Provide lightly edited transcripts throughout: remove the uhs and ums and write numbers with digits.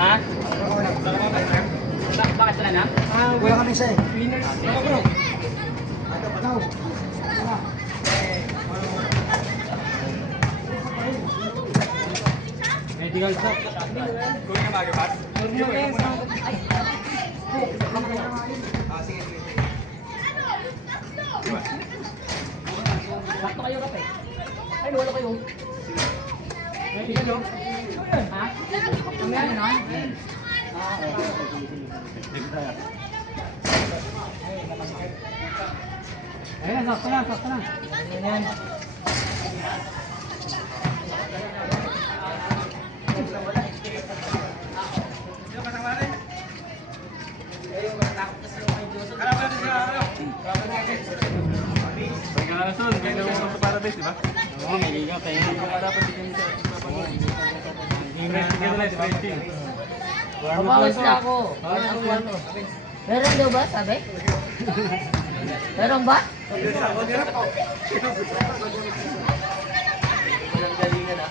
Ha? Bakit sila na? Wala kami isa eh. Winners. Ako bro. Ano? Medical shop. Kunin ka magipas? Kunin ka sige. Sakto kayo kape. Ay, wala kayo. Medical shop. Ha? Ang yan, no? Ayan, sakto na, sakto na. Ayan. Pagkakalason, may naman sa Paradise, di ba? Oo, may liga pa yun. Dapat di kami sa papanood. Interesting ka na, interesting. Papawas na ako. Meron daw ba, sabi? Meron ba? Walang galingan ah.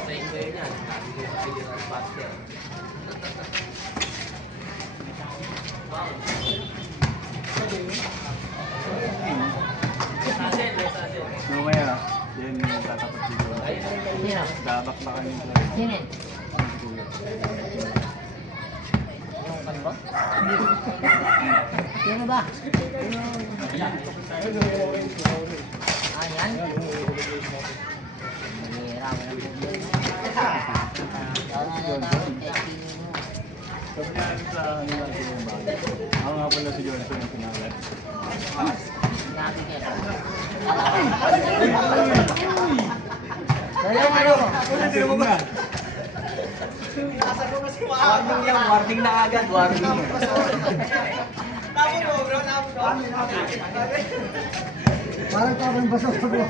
Sa inyo yun yan. Sabi ko sa Federal Pastor. Mamaya, yan yung tatapat dito. Sino? Babakbakan yung Sino? Sino ba? Ayan. Mahirap na Sabi niya sa ano lang sila yung bagay. Ako nga pala si Johnson ang pinalat. Warning yan, warning na agad, warning. Parang parang basa pa bro.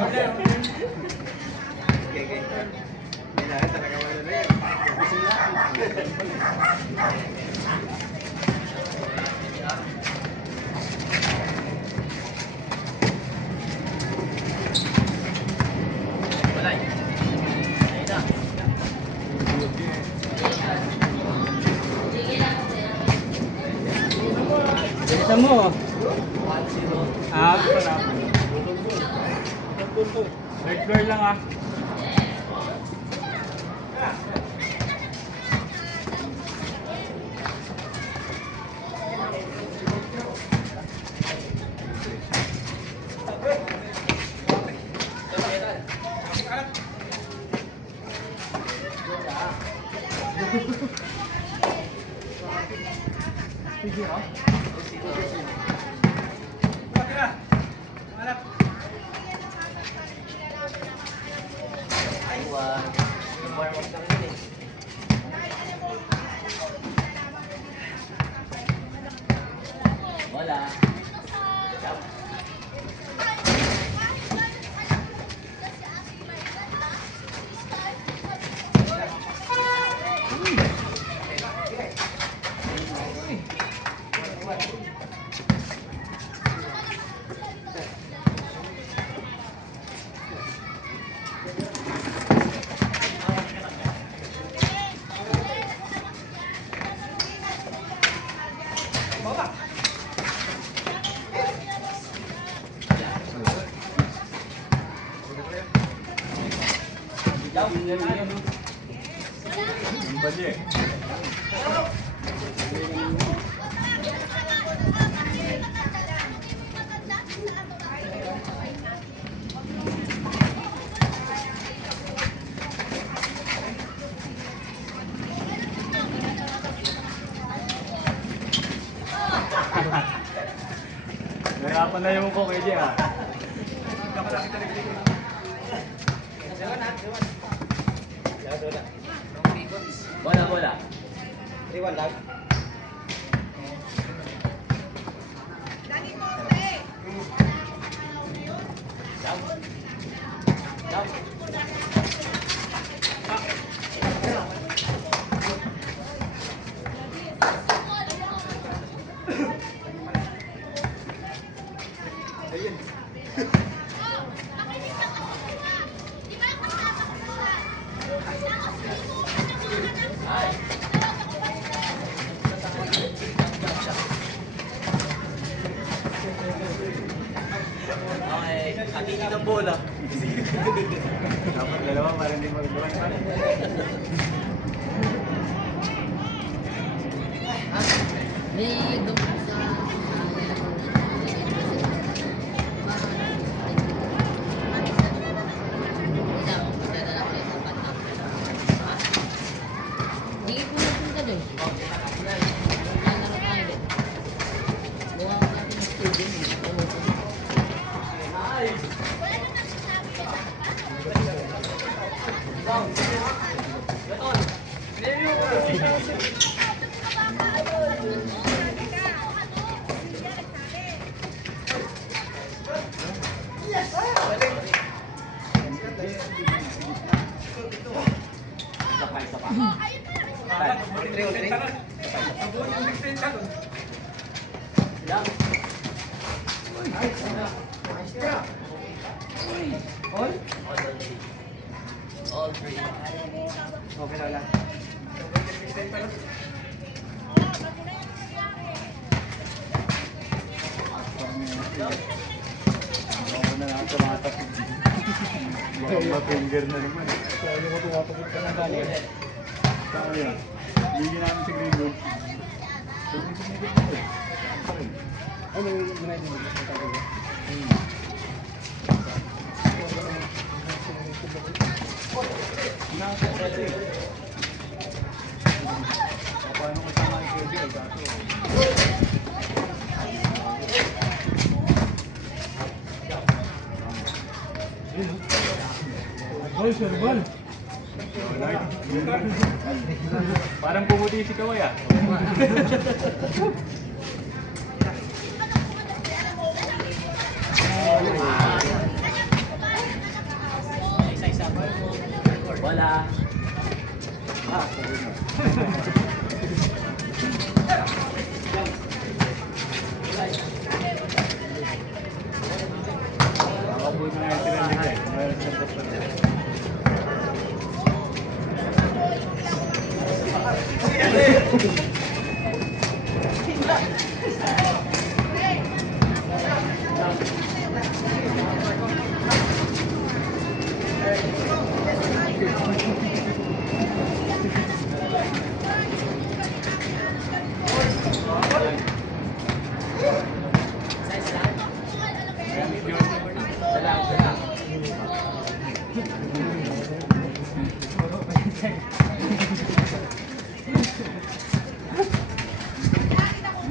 Bilisan mo. Ah, pala. Third floor lang ah. Wala. Ang bali eh. Nahirapan na yung ko kay Jay ah. Bola, bola. 3-1 lang. Dapat dalawa para hindi magagawa. May doon sa... Hindi po napunta doon. Nalaro tayo doon. Gawa ko natin ng student. All three. Okay na lang. Ako na lang tumatapit. Baka ma-finger na naman. Kaya ko tumapagod ka ng galing. Saan yan? Bigyan namin si Greenwood. Sumigit na ito. Ano yung manay mo? Paano ko sa mga schedule? Kaso... Ay, Sir Val. Parang pumuti si Kaway ah. Wala. Nakabuli na yung tinandig eh. Mayroon sa doktor.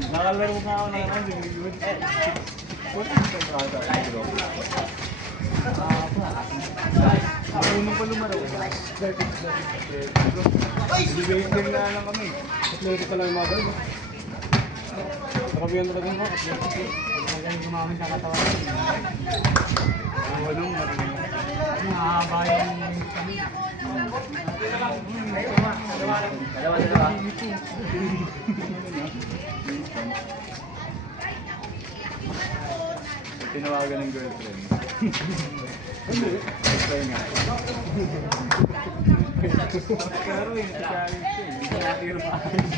Nakalaro nga ako ng ano, Greenwood. Marunong pa lumaro. Debating na lang kami. Atleti pala yung mga gawin. Nakabihan talaga mo. Atleti. Talagang gumamit na katawan. Ang walong marunong. Mahaba yung kami. Dalawa. Tinawagan ng girlfriend. Kaya nga. Pero yung challenge siya, hindi ko natin maayos.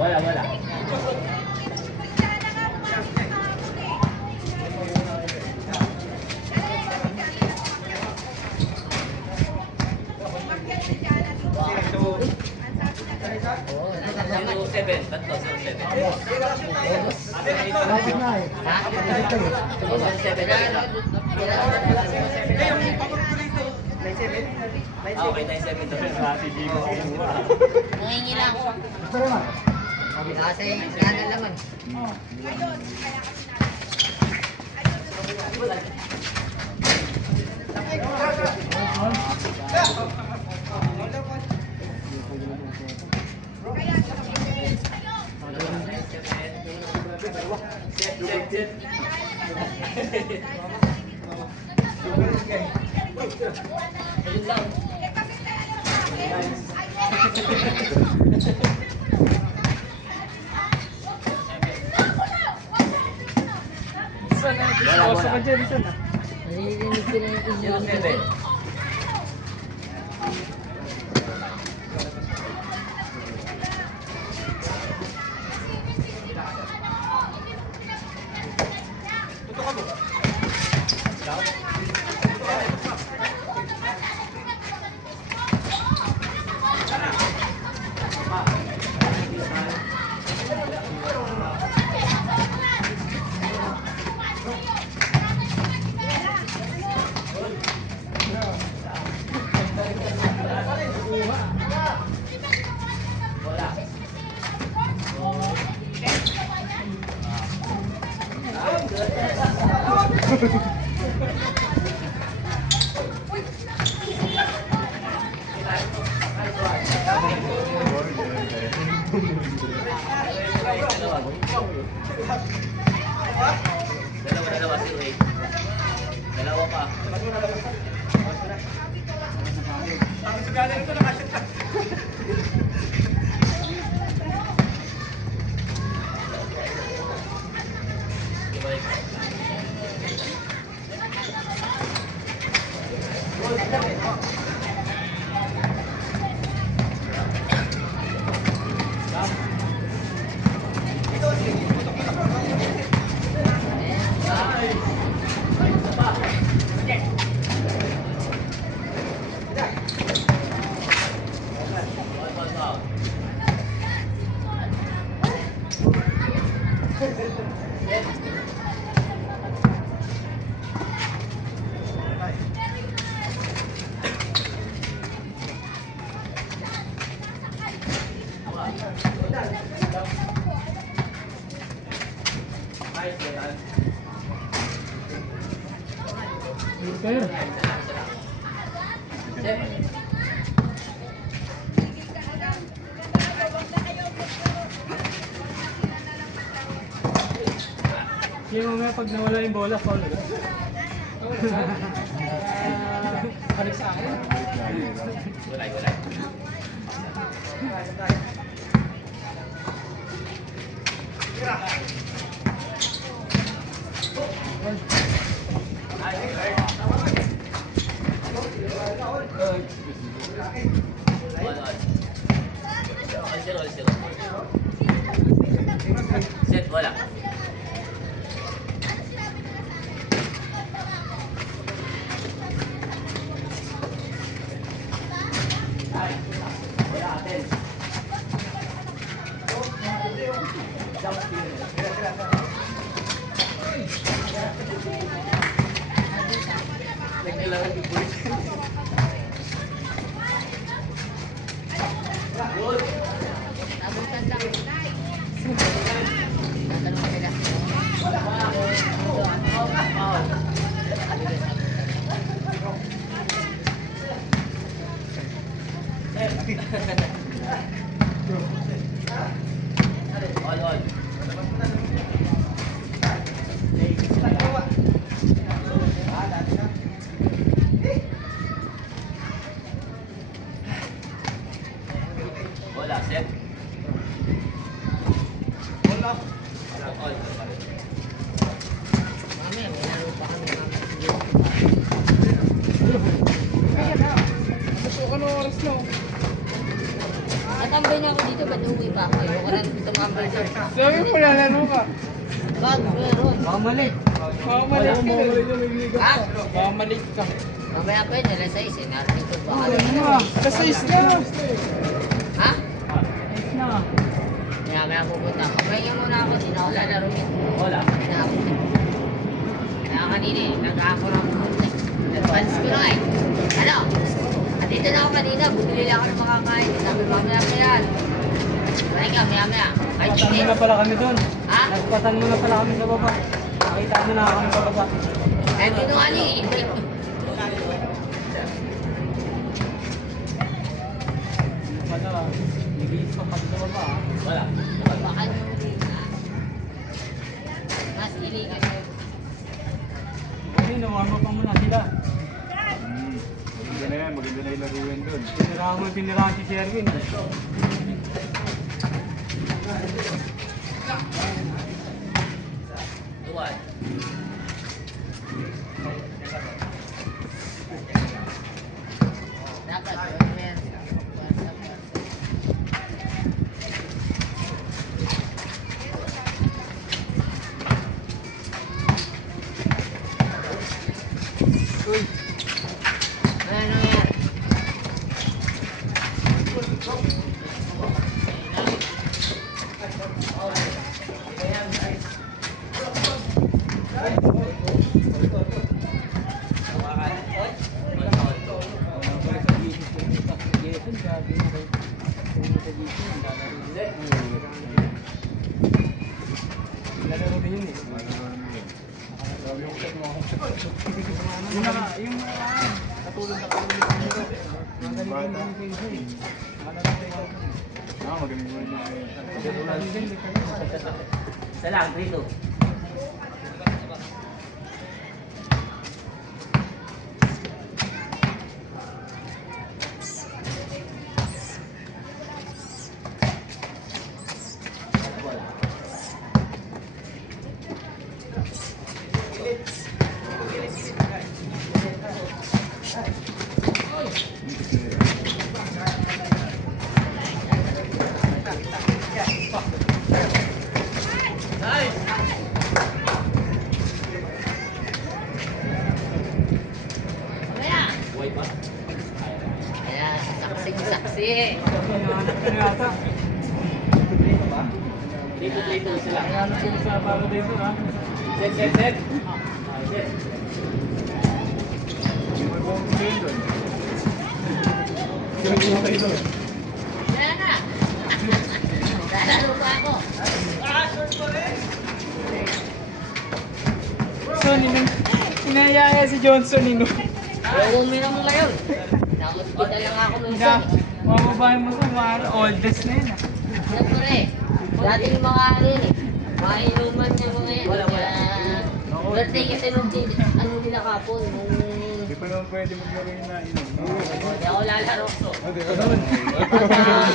Wala, wala. Oo, ito ka ba? 07, tatlo, 07. Lapit na eh. Ha? Lapit kayo. 07 na lang. Ah, okay, 97 to. Strategy ko kinuha. Nangingi lang. Gusto naman. Kasi yan ang laman. Oh. Set, set, set. Ayun lang. Gusto ka dyan, isa na. Naririnig ko na yung 07. Dalawa, si Wade. Dalawa pa. Kayo. Yung mamaya pag nawala yung bola, foul. Balik sa akin. Wala, wala. Set, wala. Wala, atin. naman uwi pa ako. Ayoko na tumambay sa Sabi mo, lalaro ka. bag, meron. Mamali. Mamalik ka. Ha? Mamalik ka. Mamaya pa yun, alas 6 eh. Narating ko pa. Ano na? Kasayis na. Ha? Ayos na. Maya pupunta. Papahinga muna ako, hindi na ako lalaro yun. Wala. Hindi na ako. Kaya kanina eh, nag-ako na ako. Advance ko na eh. Ano? Andito na ako kanina, bumili lang ako ng makakain. Sabi mamaya pa yan. Pahinga, maya. Kahit Nagpatan hindi. mo na pala kami doon. Ha? Nagpatan mo na pala kami sa baba. Nakita mo na kami sa baba. Eh, ginawa niyo eh. Wala. Nag-iis pa kami sa baba. Wala. Baka nyo rin ha. Mas iligan. Okay, nawarma pa muna sila. Maganda na yan, maganda na ilaruin doon. Tinirahan si Sherwin. Tuwan. Dapat, meron. Uy, Ano yan? nabalik sa bisis ko yung Jason. Grabe na kayo. Pumunta dito, lalaro din. Lalaro din yun eh. Yung katulad na katulad ng nito. Magaling din yung isa eh. Magaling mo rin yung Isa lang, dito. Mamaya! Buhay pa. Ayan, saksi. Hinahanap ka na yata. Dito sila. Hinahanap sila sa paradise ha. Set. Set. May bong kayo doon. Kaya na! Lalaro pa ako. So, inayaya si Johnson nino. Uminom mo ngayon. Na-hospital lang ako Hindi, minsan. mababae mo sa mga oldest na yun ah. Siyempre, dati yung mga ano yun eh. Mga inuman niya mga yan. Wala. Birthday kasi nung ano nila kapon. Nung Hindi pa naman pwede maglaro yun na inom. hindi ako lalaro.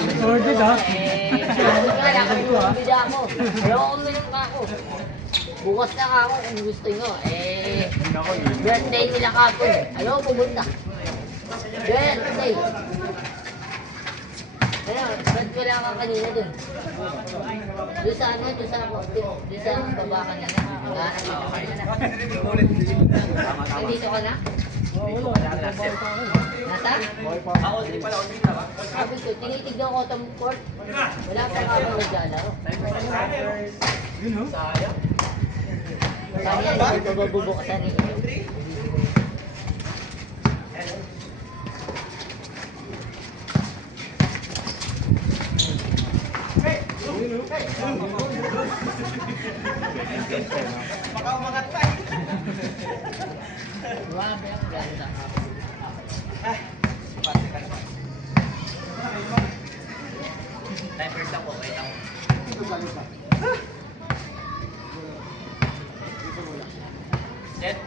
Recorded ha. Sabi ko lang kung bumibida ako. Ayoko uminom pa ako. Bukas na ako kung gusto nyo. Birthday nila kapon. Ayoko pumunta. Birthday. Ayun, ba't wala ka kanina dun? Doon sa ano, doon sa baba ka na. Nandito ka na? Nasa? Ako, hindi pala. Hindi na ba? Sabi ko, tinitignan ko itong court. Wala pa nga ako naglalaro. Yun oh. Sayang. Sabi yan, hindi ko babubukasan eh. Grabe ang ganda. Divers ako. Wait ako. Set.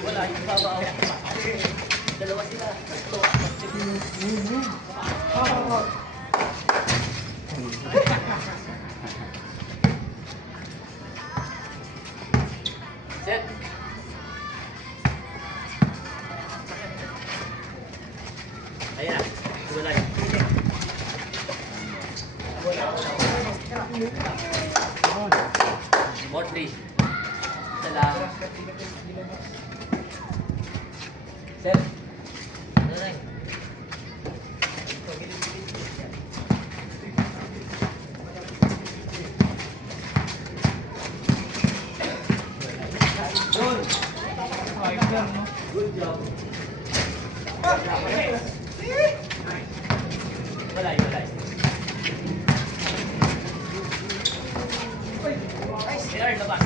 Wala, yung baba. Dalawa sila. Ayan na. Gulay. More 3. Isa lang. Sir. Ano na yun? Ayos lang, no? Good job. Walay, walay. Sir, labas.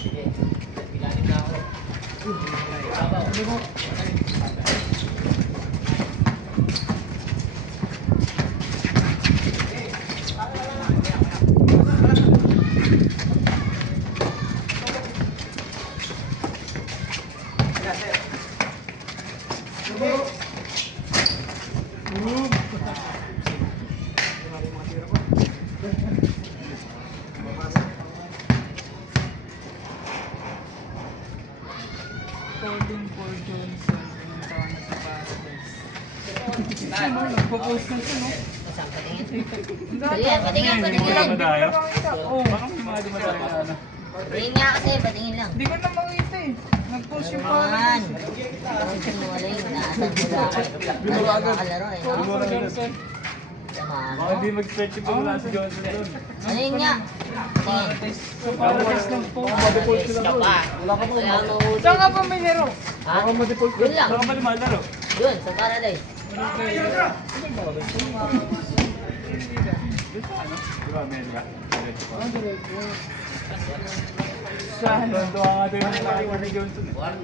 Sige, bilangin na ako. Calling for Johnson. Pumunta ka na sa Paradise. Nagpo-post na ito, no? Saan patingin? Patingin, patingin, patingin. Madayo? Oo. Parang may mga dumadayo na ano. Patingin nga kasi, patingin lang. Hindi ko na makita eh. Nag-post yung Man, Paradise. parang sinungaling, naasan mo lang. Ano ang makalaro eh, no? For Johnson. Tama Baka hindi mag-stretch yung wala si Johnson doon. Ano yun nga? Patingin. Sa Paradise lang po. Ka pa. Wala ka mo. Saan ka pa may laro? Ha? Yun lang. Baka pa lumalaro. Yun, sa Paradise. Doon sa ano? Di ba, Medra? Diretso pa. Saan? Tuwa nga din ang nakikita ni Johnson eh. Ano?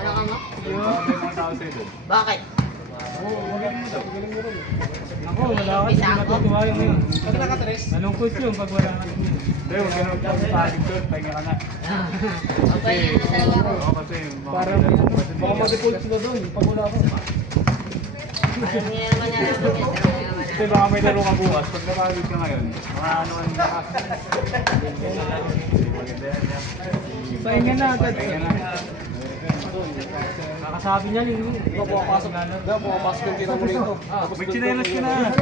Ano ka mo? Baka may mga tao sa'yo doon. Bakit? Ako, wala ka. Hindi natutuwa yung ngayon. Malungkot yun pag wala ka. Hindi, huwag ka na magpapalig doon. Pahinga ka na. Okay, na talaga ako. Oo, kasi mga Parang baka ma-default sila doon pag wala ko. Alam niyo naman na naman yan. Kasi baka may laro ka bukas. Pag napalig ka ngayon, mga ano ka nila ka. Maganda yan. Pahinga na agad. Pahinga na. Nakasabi niya rin. Pumapasok yung tira mo rito. May chinelas ka na.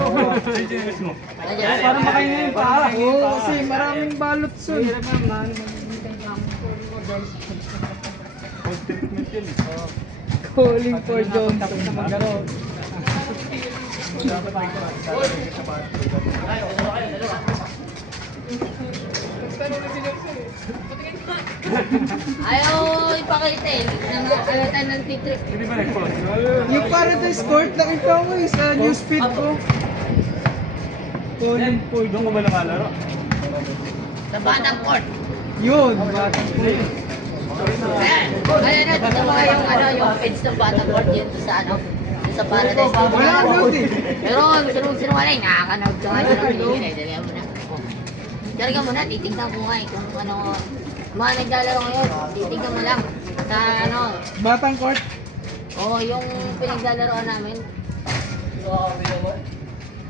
May chinelas mo. Para makahinga yung paa. Oo, kasi maraming balot sun. Post treatment yun eh. Calling for Johnson. Dapat may ka pa. Ayaw ipakita eh. Alatan ng titrip. Hindi ba nag-post? Yung Paradise Court, nakita ko eh sa newsfeed ko. Calling for Doon ko ba nakalaro? Sa Batang Court. Yun, batang ko. Ayan. Ayan na, tignan mo nga yung, yung page ng Batang Court yun sa ano. Yung sa Paradise. Wala akong note eh. Pero sinungaling, nakakanood ka nga yun ang pinigil. Dalihan mo na. Talaga mo na, titignan ko nga eh kung ano. Mga naglalaro ngayon, titignan mo lang. Sa ano. Batang Court? Oo, yung pinaglalaroan namin.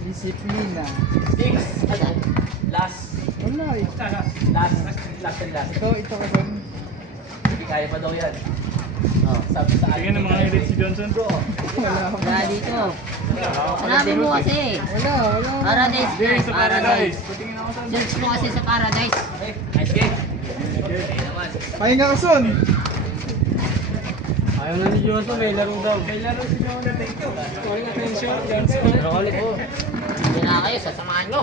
Disiplina. Asan? Last. Wala eh. Last. Ito ka doon. Hindi kaya pa daw yan. Sabi sa Tingnan ng mga highlights si Johnson bro. Wala akong Wala dito. Hanapin mo kasi. Wala. Paradise. Hindi, sa Paradise. Patingin ako sa... Search mo kasi sa Paradise. Nice game. Okay naman. Pahinga ka son. Ayaw na ni Johnson, may laro daw. May laro si Johnson, thank you. Calling attention, Johnson. Pero ulit po. Hindi na kayo, sasamahan nyo.